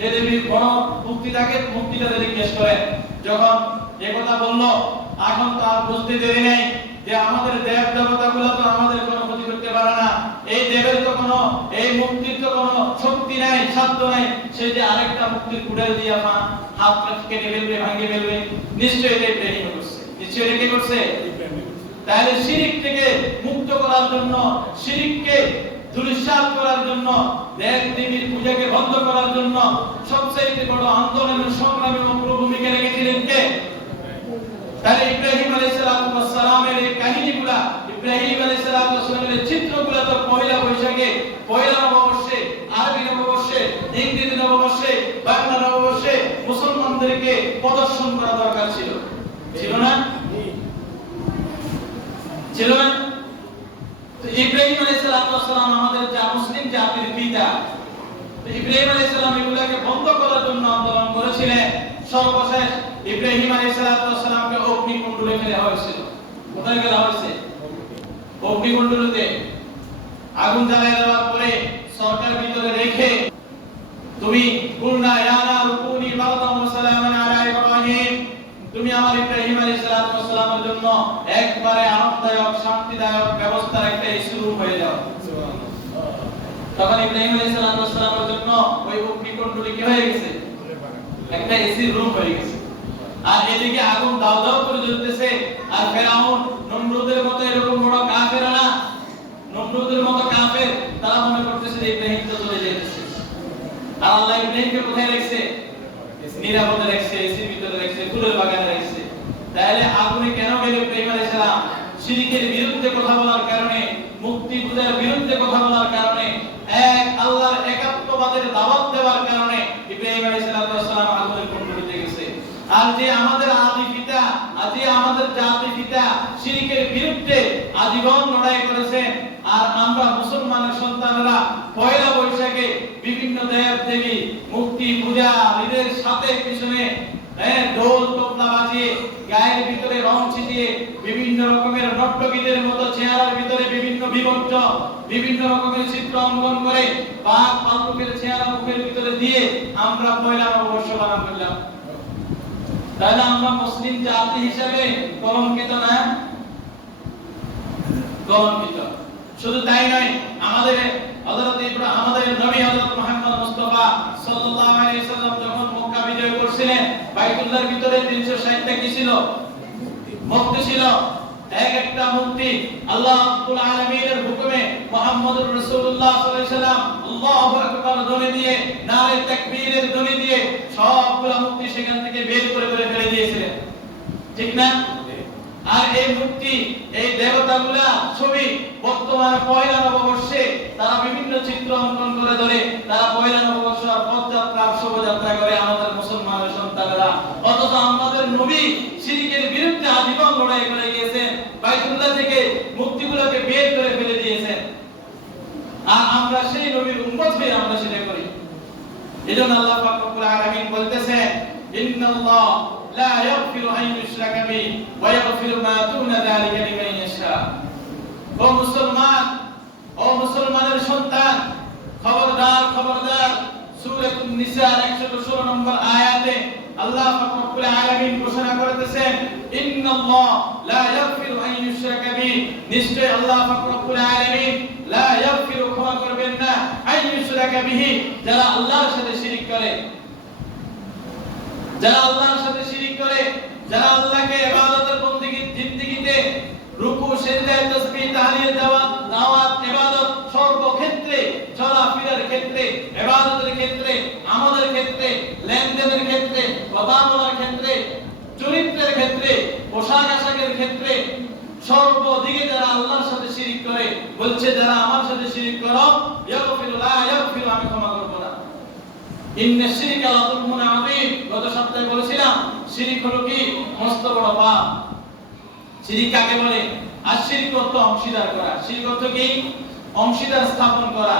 যে দেবীর কোন মুক্তি থাকে মুক্তিটা জিজ্ঞেস করে। যখন একথা বলল এখন তো আর বুঝতে দেরি নেই যে আমাদের দেব দেবতাগুলো তো আমাদের কোনো ক্ষতি করতে পারে না, এই দেবের তো কোনো এই মুক্তির তো কোনো শক্তি নাই, সাধ্য নাই, সে যে আরেকটা মুক্তির কুড়াল দিয়ে হাত কেটে ফেলবে, ভাঙিয়ে ফেলবে। নিশ্চয়ই এটা ইব্রাহিম করছে, নিশ্চয়ই এটা কে করছে? তাহলে শিরিক থেকে মুক্ত করার জন্য, শিরিককে ধূলিসাৎ করার জন্য, দেব দেবীর পূজাকে বন্ধ করার জন্য সবচেয়ে বড় আন্দোলনের সংগ্রামে ভূমিকা রেখেছিলেন কে? তাহলে ইব্রাহিম আলাইহিস সালামের এই কাহিনীগুলা, ইব্রাহিম আলাইহিস সালামের চিত্রগুলা তো পয়লা বৈশাখে, পয়লা নববর্ষে, আরবি নববর্ষে, ইংরেজি নববর্ষে, বাংলা নববর্ষে মুসলমানদেরকে প্রদর্শন করা দরকার ছিল, ছিল না? ছিল না? তো ইব্রাহিম আলাইহিস সালাম আমাদের যা মুসলিম জাতির পিতা, তো ইব্রাহিম আলাইহিস সালাম এগুলাকে বন্ধ করার জন্য আন্দোলন করেছিলেন। সর্বশেষ ইব্রাহিম আলাইহিস সালামকে অগ্নিকুণ্ডলে ফেলা হয়েছিল। কোথায় ফেলা হয়েছে? অগ্নিকুণ্ডলতে আগুন জ্বালিয়ে দেওয়ার পরে সরকার ভিতরে রেখে তুমি কুলনা ইয়া নারু কুনি বারদান ওয়া সালামান আলা ইব্রাহিম, তুমি আমার ইব্রাহিম আলাইহিস সালামের জন্য একবারে আনন্দদায়ক শান্তিদায়ক ব্যবস্থার একটা শুরু হয়ে যাও। তখন ইব্রাহিম আলাইহিস সালামের জন্য ওই অগ্নিকুণ্ডলী কি হয়ে গেছে? একটা এসি রুম হয়ে গেছে। আর এদিকে আগুন দাও দাও করে জ্বলতেছে। আর ফেরাউন নমরুদের মতো এরকম বড় কাফের না, নমরুদের মতো কাফের, তারা মনে করতেছে যে ইব্রাহিম তো চলে যাইতেছে। আর আল্লাহ ইব্রাহিমকে কোথায় রাখছে? নিরাপদে রাখছে, এসির ভিতরে রাখছে, ফুলের বাগানে রাখছে। তাহলে আগুনে কেন গেল ইব্রাহিম আলাইহিস সালাম? শিরকের বিরুদ্ধে কথা বলার কারণে, মুক্তি পূজার বিরুদ্ধে কথা বলার কারণে, এক আল্লাহর একাত্মবাদের দাওয়াত দেওয়ার কারণে ইব্রাহিম আলাইহিস সালাম আগুনের কুণ্ডলীতে গেছে। আর যে আমাদের আদি পিতা, যে আমাদের জাতি পিতা শিরকের বিরুদ্ধে আজীবন লড়াই করেছেন, আর আমরা মুসলমানের সন্তানরা পয়লা বৈশাখে বিভিন্ন দেব দেবী মুক্তি পূজা ঈদের সাথে পিছনে ঢোল তবলা বাজিয়ে, গায়ের ভিতরে রং ছিটিয়ে, বিভিন্ন রকমের নর্তকীদের মতো চেহারার ভিতরে বিভিন্ন বিভক্ত বিভিন্ন রকমের চিত্র অঙ্কন করে বাঘ ভাল্লুকের চেহারা মুখের ভিতরে দিয়ে আমরা পয়লা নববর্ষ পালন করলাম। তাহলে আমরা মুসলিম জাতি হিসেবে কলঙ্কিত না? কলঙ্কিত। শুধু তাই নয়, আমাদের আমাদের নবী হযরত মুহাম্মদ মুস্তাফা সাল্লাল্লাহু আলাইহি সাল্লাম যখন মক্কা বিজয় করছিলেন, বাইতুল্লাহর ভিতরে 360টা কি ছিল? মূর্তি ছিল। এক একটা মূর্তি আল্লাহ রাব্বুল আলামিনের হুকুমে মুহাম্মদুর রাসূলুল্লাহ সাল্লাল্লাহু আলাইহি সাল্লাম আল্লাহু আকবার ধ্বনি দিয়ে, নারে তাকবীরের ধ্বনি দিয়ে সবগুলো মূর্তি সেখান থেকে বের করে ফেলে দিয়েছিলেন, ঠিক না? আর এই মূর্তি, এই দেবতাগুলা ছবি বর্তমানে পয়লা নববর্ষে তারা বিভিন্ন চিত্র অঙ্কন করে ধরে, তারা পয়লা নববর্ষ পদযাত্রা শোভাযাত্রা করে আমাদের মুসলমানের সন্তানেরা। অথচ আমাদের নবী শিরকের বিরুদ্ধে আজীবন লড়াই করে গিয়েছেন, বাইতুল্লাহ থেকে মূর্তিগুলোকে বের করে ফেলে দিয়েছেন। আর আমরা সেই নবীর উম্মত হয়ে আমরা সেটা করি। এজন্য আল্লাহ পাক রব্বুল আলামিন বলতেছেন, ইন্নাল্লাহ লা ইয়াগফিরু আন ইউশরাকা বিহি ওয়া ইয়াগফিরু মা দুনা যালিকা লিমান ইয়াশা। ও মুসলমান, ও মুসলমানের সন্তান, খবরদার খবরদার, সূরাতুন নিসার 116 নম্বর আয়াতে আল্লাহ পাক রব্বুল আলামিন ঘোষণা করতেছেন, ইন্নাল্লাহ লা ইয়াগফিরু আন ইউশরাকা বিহি, নিশ্চয় আল্লাহ পাক রব্বুল আলামিন লা ইয়াগফিরু, ক্ষমা করবেন না, আন ইউশরাকা বিহি, যারা আল্লাহর সাথে শিরক করে, যারা আল্লাহর সাথে শিরক করে, যারা আল্লাহকে ইবাদতের বন্দেগী জিন্দেগিতে রুকু সিজদায় তাসবিহ তাহলিল দাওয়াত ইবাদত সর্বক্ষেত্রে, চলাফেরার ক্ষেত্রে, ইবাদতের ক্ষেত্রে, আমাদের ক্ষেত্রে, লেনদেনের ক্ষেত্রে, কথা বলার ক্ষেত্রে, চরিত্রের ক্ষেত্রে, পোশাক আশাকের ক্ষেত্রে, সর্বদিকে যারা আল্লাহর সাথে শিরক করে, বলছে যারা আমার সাথে শিরক করো, ইয়াগফিরু লা ইয়াগফিরু, আমি ক্ষমা করব না। ইন্না শিরকা লাযুলমুন আযীম, গত সপ্তাহে বলেছিলাম শিরক হলো কি? মস্ত বড় পাপ। শিরক কাকে বলে? আর শিরক অর্থ অংশীদার করা। শিরক অর্থ কি? অংশীদার স্থাপন করা।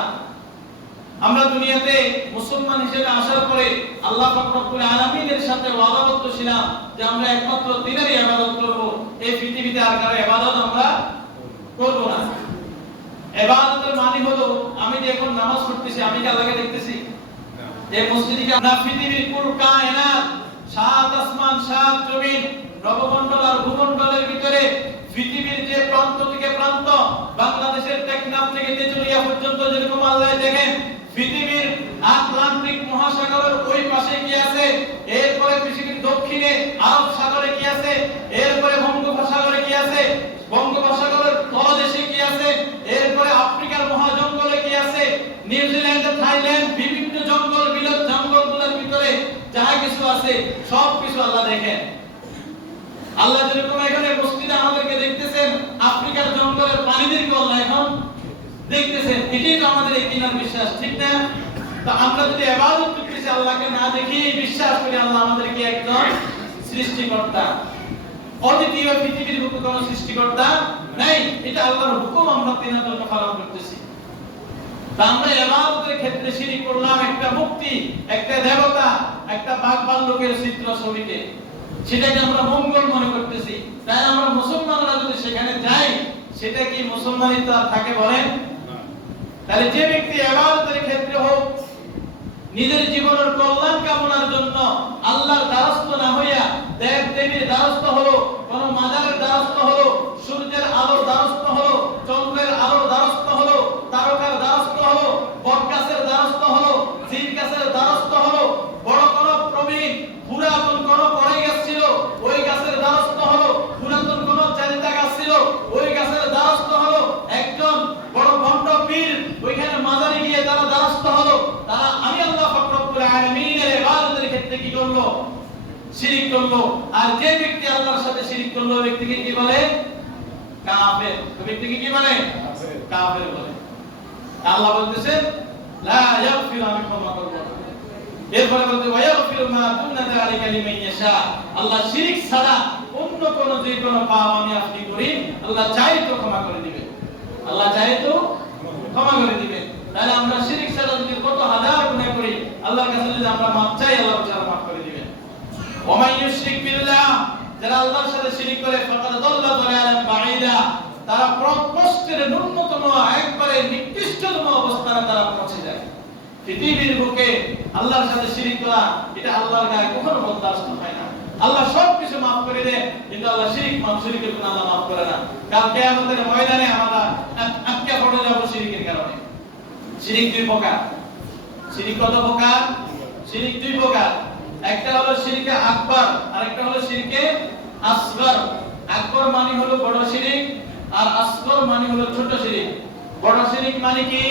আমরা দুনিয়াতে মুসলমান হিসেবে আসার পরে আল্লাহ পাক রব্বুল আলামিনের সাথে ওয়াদাবদ্ধ ছিলাম যে আমরা একমাত্র তিনারই ইবাদত করব, এই পৃথিবীতে আর কারো ইবাদত আমরা করব না। ইবাদতের মানে হলো আমি যে এখন নামাজ পড়তেছি, আমি কি আল্লাহকে দেখতেছি? এই মসজিদকে আমরা পৃথিবীর কুল কায়নাত, সাত আসমান সাত জমিন, নবমণ্ডল আর ভূমণ্ডলের ভিতরে পৃথিবীর যে প্রান্ত থেকে প্রান্ত, বাংলাদেশের টেকনাফ থেকে তেতুলিয়া পর্যন্ত যেরকম আল্লাহ দেখেন, পৃথিবীর আটলান্টিক মহাসাগরের ওই পাশে কি আছে, এরপরে পৃথিবীর দক্ষিণে আরব সাগরে কি আছে, এরপরে বঙ্গোপসাগরে কি আছে, বঙ্গোপসাগরের তলদেশে কি আছে, এরপরে আফ্রিকার মহাজঙ্গলে কি আছে, নিউজিল্যান্ড, থাইল্যান্ড, বিভিন্ন জঙ্গল বিলত জঙ্গলগুলোর ভিতরে যাহা কিছু আছে সব কিছু আল্লাহ দেখেন। আল্লাহ যেরকম এখানে মসজিদে আমাদেরকে দেখতেছেন, আফ্রিকার জঙ্গলের প্রাণীদেরকে আল্লাহ এখন দেখতেছেন। এটাই তো আমাদের ইমানের বিশ্বাস, ঠিক না? তো আমরা যদি ইবাদত করতেছি আল্লাহকে না দেখি, বিশ্বাস করি আল্লাহ আমাদেরকে একজন সৃষ্টিকর্তা, অদ্বিতীয়, পৃথিবীর বুকে কোনো সৃষ্টিকর্তা নাই, এটা আল্লাহর হুকুম আমরা তিনার জন্য পালন করতেছি। তা আমরা ইবাদতের ক্ষেত্রে শিরিক করলাম একটা মুক্তি, একটা দেবতা, একটা বাঘ ভাল্লুকের চিত্র ছবিতে, সেটাকে আমরা মঙ্গল মনে করতেছি। তাই আমরা মুসলমানরা যদি সেখানে যাই, সেটা কি মুসলমানিত্ব আর থাকে বলেন? তাহলে যে ব্যক্তি ইবাদতের ক্ষেত্রে হোক, নিজের জীবনের কল্যাণ কামনার জন্য আল্লাহর দ্বারস্থ না হইয়া দেব দেবীর দ্বারস্থ হলো, কোন মাজারের দ্বারস্থ হলো, সূর্যের আলোর দ্বারস্থ হলো, চন্দ্রের আলোর দ্বারস্থ হলো, তারকার দ্বারস্থ হলো, বটগাছের দ্বারস্থ হলো, জিন গাছের দ্বারস্থ হলো, বড় কোন প্রবীণ পুরাতন কোন পড়ে গাছ ছিল ওই গাছের দ্বারস্থ হলো, পুরাতন কোন চারিতা গাছ ছিল ওই গাছের দ্বারস্থ হলো, একজন বড় ভণ্ড পীর ওইখানে মাজারে গিয়ে তারা দ্বারস্থ হলো, তারা আমি আল্লাহ রব্বুল আলামিনের ইবাদতের ক্ষেত্রে কি করলো? শিরিক করলো। আর যে ব্যক্তি আল্লাহর সাথে শিরিক করলো, ওই ব্যক্তিকে কি বলে? কাফের। ওই ব্যক্তিকে কি বলে? কাফের বলে। আল্লাহ বলতেছেন লা ইয়াগফিরু, আমি ক্ষমা করব না। এরপরে বলতে ওয়া ইয়াগফিরু মা দুনা যালিকা লিমান ইয়াশা, আল্লাহ শিরিক ছাড়া অন্য কোন যে কোন পাপ আমি আপনি করি, আল্লাহ চাই তো ক্ষমা করে দিবেন, আল্লাহ চাই তো ক্ষমা করে দিবেন। তাহলে আমরা শিরিক ছাড়া যদি কত হাজার গুনাহ করি, আল্লাহর কাছে যদি আমরা মাফ চাই, আল্লাহ তাআলা মাফ করে দিবেন। ওয়া মান ইউশরিক বিল্লাহ, যারা আল্লাহর সাথে শিরিক করে, ফাকাদ দাল্লা দালালান বাঈদা, তারা প্রকৃষ্টের ন্যূনতম একবারে নিকৃষ্টতম অবস্থানে তারা পৌঁছে যায়। পৃথিবীর বুকে আল্লাহর সাথে শিরিক করা, এটা আল্লাহর গায়ে কখনো বরদাস্ত হয় না। আল্লাহ সবকিছু মাফ করে দেয়, কিন্তু আল্লাহ শিরিকের গুনাহ আল্লাহ মাফ করে না। কাল কিয়ামতের ময়দানে আমরা আটকে পড়ে যাব শিরিকের কারণে। শিরিক দুই প্রকার। শিরিক কত প্রকার? শিরিক দুই প্রকার। একটা হলো শিরকে আকবার, আর একটা হলো শিরকে আসগর। আকবার মানে হলো বড় শিরিক, আর আসগর মানে হলো ছোট শিরিক। বড় শিরিক মানে কি?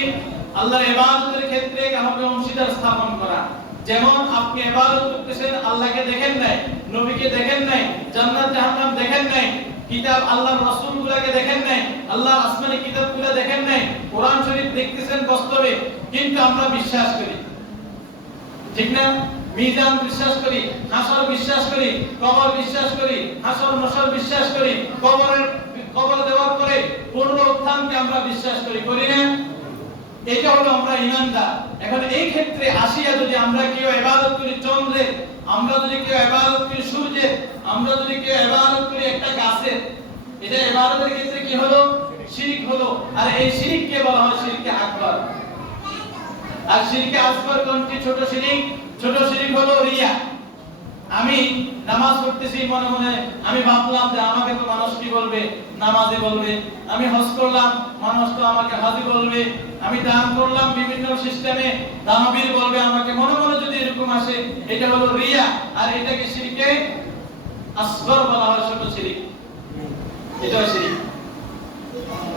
আল্লাহর ইবাদতের ক্ষেত্রে কাউকে অংশীদার স্থাপন করা। যেমন আপনি ইবাদত করতেছেন, আল্লাহকে দেখেন নাই, নবীকে দেখেন নাই, জান্নাত জাহান্নাম দেখেন নাই, কিতাব আল্লাহর রাসূলগুলোকে দেখেন নাই, আল্লাহর আসমানি কিতাবগুলো দেখেন নাই, কোরআন শরীফ দেখতেছেন বাস্তবে, কিন্তু আমরা বিশ্বাস করি, ঠিক না? মিজান বিশ্বাস করি, হাসর বিশ্বাস করি, কবর বিশ্বাস করি, হাসর নসর বিশ্বাস করি, কবর দেওয়ার পরে পুনরুত্থানকে আমরা বিশ্বাস করি, করি না? এটা হলো আমরা ঈমানদার। এখন এই ক্ষেত্রে আসিয়া যদি আমরা কেউ ইবাদত করি চন্দ্রের, আমরা যদি কেউ ইবাদত করি সূর্যের, আমরা যদি কেউ ইবাদত করি একটা গাছের, এটা ইবাদতের ক্ষেত্রে কি হলো? শিরক হলো। আর এই শিরককে বলা হয় শিরকে আকবার। আর শিরকে আসগর কোনটি? ছোট শিরক। ছোট শিরক হলো রিয়া। আমি নামাজ পড়তেছি, মনে মনে আমি ভাবলাম যে আমাকে তো মানুষ কি বলবে? নামাজি বলবে। আমি হজ করলাম, মানুষ তো আমাকে হাজী বলবে। আমি দান করলাম বিভিন্ন সিস্টেমে, দানবীর বলবে আমাকে। মনে মনে যদি এরকম আসে, এটা হলো রিয়া। আর এটাকে শিরকে আসগর বলা হয়, ছোট শিরক। এটা শিরক।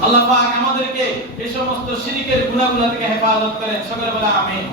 আল্লাহ পাক আমাদেরকে এই সমস্ত শিরকের গুনাহগুলো থেকে হেফাজত করেন। সকলে বলে আমিন।